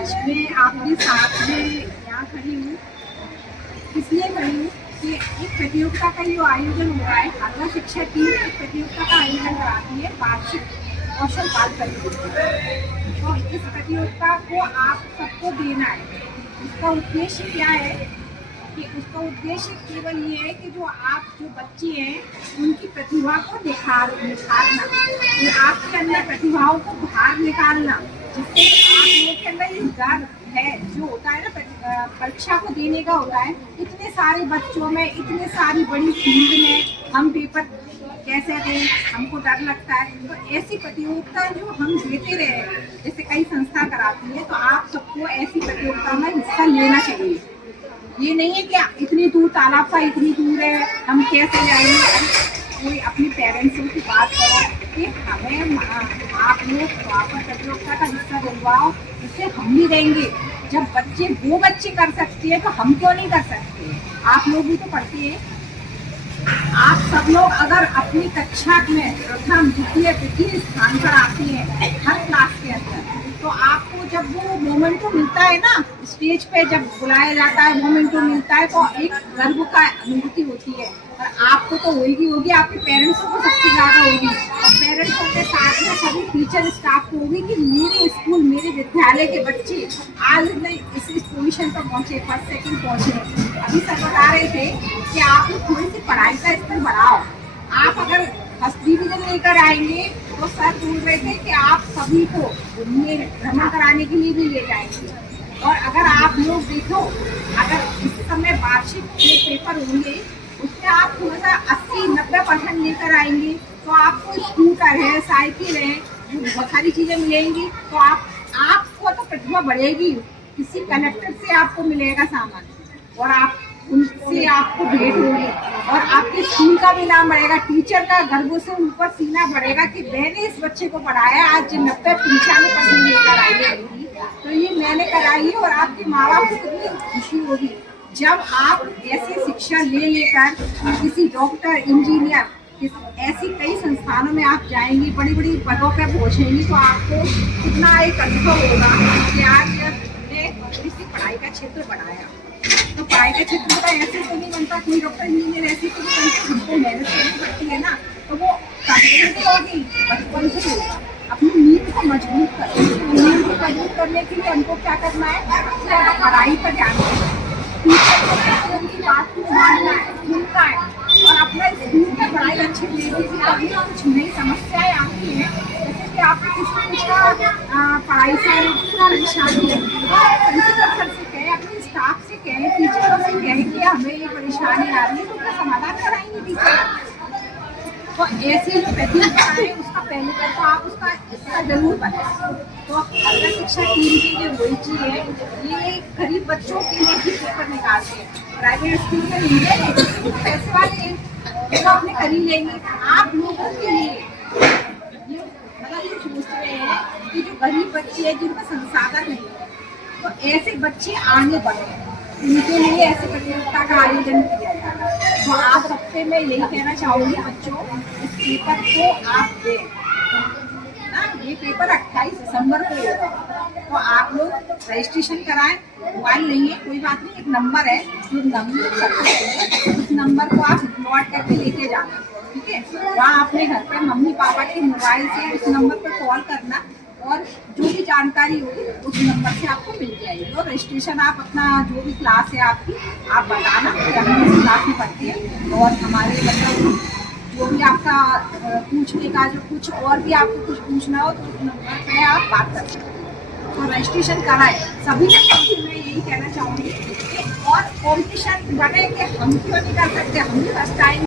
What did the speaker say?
मैं आपके साथ में यहाँ खड़ी हूँ, इसलिए खड़ी हूँ कि एक प्रतियोगिता का जो आयोजन हो रहा है, आत्मा शिक्षा टीम एक प्रतियोगिता का आयोजन कराती है, वार्षिक कौशल बाल प्रतियोगिता। तो इस प्रतियोगिता को आप सबको देना है। इसका उद्देश्य क्या है कि उसका उद्देश्य केवल ये है कि जो बच्चे हैं उनकी प्रतिभा को निखारना, आपके अंदर प्रतिभाओं को बाहर निकालना, जिससे आप लोगों के अंदर ये डर है जो होता है ना, परीक्षा को देने का होता है। इतने सारे बच्चों में, इतने सारी बड़ी फील्ड में हम पेपर कैसे दें, हमको डर लगता है। तो ऐसी प्रतियोगिता जो हम देते रहे, जैसे कई संस्था कराती है, तो आप सबको ऐसी प्रतियोगिता में हिस्सा लेना चाहिए। ये नहीं है कि इतनी दूर तालाब का इतनी दूर है, हम कैसे जाएंगे। कोई अपने पेरेंट्सों की बात करो कि हमें आप लोग वहाँ पर प्रतियोगिता का हिस्सा दिलवाओ, इससे हम भी देंगे। जब वो बच्चे कर सकते हैं तो हम क्यों नहीं कर सकते। आप लोग भी तो पढ़ते हैं। आप सब लोग अगर अपनी कक्षा में प्रथम द्वितीय तृतीय स्थान पर आते हैं हर क्लास के अंदर, तो आपको जब वो मोमेंटो मिलता है ना, स्टेज पे जब बुलाया जाता है, मोमेंटो मिलता है, तो एक गर्व का अनुभूति होती है। और आपको तो होगी, आपके पेरेंट्स को सबसे ज्यादा होगी, और पेरेंट्सों के साथ में सभी टीचर स्टाफ को होगी कि मेरे स्कूल, मेरे विद्यालय के बच्चे आज नहीं इस पोजीशन पर पहुंचे, फर्स्ट सेकंड पहुंचे। अभी सर बता रहे थे कि आप थोड़ी सी पढ़ाई का स्तर बढ़ाओ। आप अगर फर्स्ट डिवीजन लेकर आएंगे तो सर बोल रहे थे कि आप सभी को घूमने भ्रमण कराने के लिए भी ले जाएंगे। और अगर आप लोग देखो, अगर इस समय वार्षिक जो पेपर होंगे उसमें आप थोड़ा सा 80-90% लेकर आएंगे, तो आपको स्कूटर है, साइकिल है, बहुत सारी चीजें मिलेंगी। तो आपको तो प्रतिभा बढ़ेगी। किसी कलेक्टर से आपको मिलेगा सामान, और आप उनसे आपको भेंट होगी, और आपके स्कूल का भी नाम बढ़ेगा। टीचर का गर्व से ऊपर सीना बढ़ेगा कि मैंने इस बच्चे को पढ़ाया, आज 90-95% लेकर आई है, तो ये मैंने कराई है। और आपके माँ बाप को कितनी खुशी होगी जब आप ऐसी शिक्षा लेकर किसी डॉक्टर, इंजीनियर, ऐसी कई संस्थानों में आप जाएंगी, बड़ी बड़ी पदों पर पहुंचेंगी, तो आपको कितना एक अनुभव होगा कि आज मैंने इसी पढ़ाई का क्षेत्र बनाया। तो पढ़ाई का क्षेत्र का ऐसे तो नहीं बनता, कोई डॉक्टर इंजीनियर ऐसे तो नहीं बनता, जिसको मेहनत करनी पड़ती है ना, तो वो होगी बचपन से होगा। अपनी नींद को मजबूत करें। नींद को मजबूत करने के लिए हमको क्या करना है, पढ़ाई पर ध्यान देना है, टीचर उनकी बात को मानना है, सुनना है, और अपना स्कूल में पढ़ाई अच्छी लेने की कभी कुछ नई समस्याएं आती हैं, जैसे कि आपको किसी पढ़ाई से परेशानी है, प्रिंसिपल सर से कहें, अपने स्टाफ से कहें, टीचरों से कहें कि हमें ये परेशानी आ रही है, तो उसका समाधान कराएंगे टीचर। तो ऐसी जो प्रतियोगिता है उसका पहले तो आप उसका हिस्सा जरूर बनाएं। तो आत्मा शिक्षा टीम की जो रुचि है, ये गरीब बच्चों के लिए भी पेपर निकालते हैं। प्राइवेट स्कूल में नहीं है, पैसे वाले तो अपने कर ही लेंगे। आप लोगों के लिए ये सोच रहे हैं कि जो गरीब बच्चे हैं, जिनका संसाधन नहीं है, तो ऐसे बच्चे आगे बढ़े, उनके लिए ऐसे प्रतियोगिता का आयोजन किया जाता है। तो आप सबसे मैं यही कहना चाहूँगी, बच्चों, इस पेपर को आप दें ना। ये पेपर 28 दिसंबर को होगा, तो आप लोग रजिस्ट्रेशन कराएं। मोबाइल नहीं है कोई बात नहीं, एक नंबर है, जो नंबर उस नंबर को आप नोट करके लेके जाना, ठीक है। वहाँ अपने घर पे मम्मी पापा के मोबाइल से उस नंबर पर कॉल करना, और जो भी जानकारी होगी उस नंबर से आपको मिल जाएगी। और रजिस्ट्रेशन आप अपना जो भी क्लास है आपकी, आप बताना कि हम इस क्लास में पढ़ते हैं, और हमारे मतलब जो भी आपका पूछने का, जो कुछ और भी आपको कुछ पूछना हो, तो उस नंबर पे आप बात कर सकते हैं। तो रजिस्ट्रेशन कराएं सभी बच्चों से। मैं यही कहना चाहूँगी कि और कॉम्पिटिशन बढ़े कि हम क्यों नहीं कर सकते, हम भी फर्स्ट टाइम